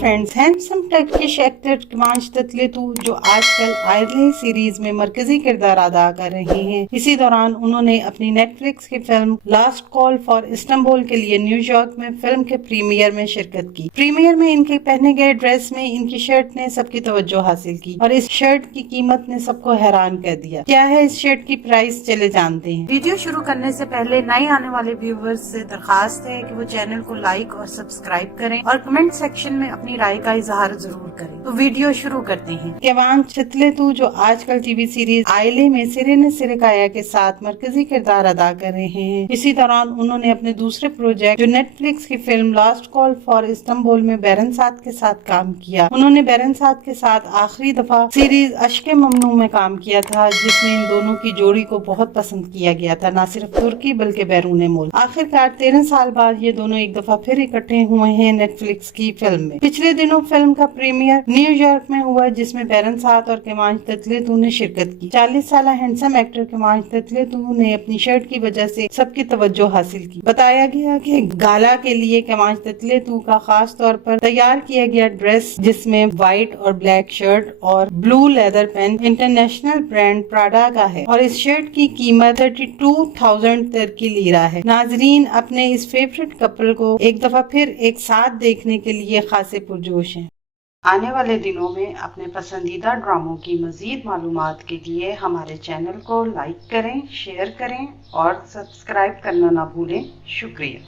Friends, handsome Turkish actor कमांच ततलेतू जो आजकल आयरले series में मरकजी किरदार अदा कर रहे हैं। इसी दौरान उन्होंने अपनी नेटफ्लिक्स की film last call for Istanbul के लिए न्यूयॉर्क में फिल्म के प्रीमियर में शिरकत की। प्रीमियर में इनके पहने गए ड्रेस में इनकी शर्ट ने सबकी तवज्जो हासिल की और इस शर्ट की कीमत ने सबको हैरान कर दिया। क्या है इस शर्ट की प्राइस, चले जानते हैं। वीडियो शुरू करने से पहले नए आने वाले व्यूवर्स से दरखास्त है कि वो चैनल को लाइक और सब्सक्राइब करें और कमेंट सेक्शन में अपनी राय का इजहार जरूर करें। तो वीडियो शुरू करते हैं। कमांच ततलेतू जो आजकल टीवी सीरीज आइले में सिरे न सिरे काया के साथ मरकजी किरदार अदा कर रहे हैं। इसी दौरान उन्होंने अपने दूसरे प्रोजेक्ट जो नेटफ्लिक्स की film last call for Istanbul में बेरनसात के साथ काम किया। उन्होंने बेरनसात के साथ आखिरी दफा सीरीज अश्के ममनू में काम किया था, जिसमें इन दोनों की जोड़ी को बहुत पसंद किया गया था, न सिर्फ तुर्की बल्कि बैरून मुल्क। आखिरकार 13 साल बाद ये दोनों एक दफा फिर इकट्ठे हुए हैं नेटफ्लिक्स की फिल्म में। पिछले दिनों फिल्म का प्रीमियर न्यूयॉर्क में हुआ, जिसमें बेरनसात और कमांच ततलेतू ने शिरकत की। 40 साल हैंडसम एक्टर कमांच ततलेतू ने अपनी शर्ट की वजह से सबकी तवज्जो हासिल की। बताया गया कि गाला के लिए कमांच ततलेतू का खास तौर पर तैयार किया गया ड्रेस, जिसमें व्हाइट और ब्लैक शर्ट और blue leather pen international brand Prada का है और इस शर्ट की कीमत 32,000 तुर्की लीरा है। नाजरीन अपने इस फेवरेट कपल को एक दफा फिर एक साथ देखने के लिए खासे पुरजोश हैं। आने वाले दिनों में अपने पसंदीदा ड्रामों की मजीद मालूमात के लिए हमारे चैनल को लाइक करें, शेयर करें और सब्सक्राइब करना ना भूलें। शुक्रिया।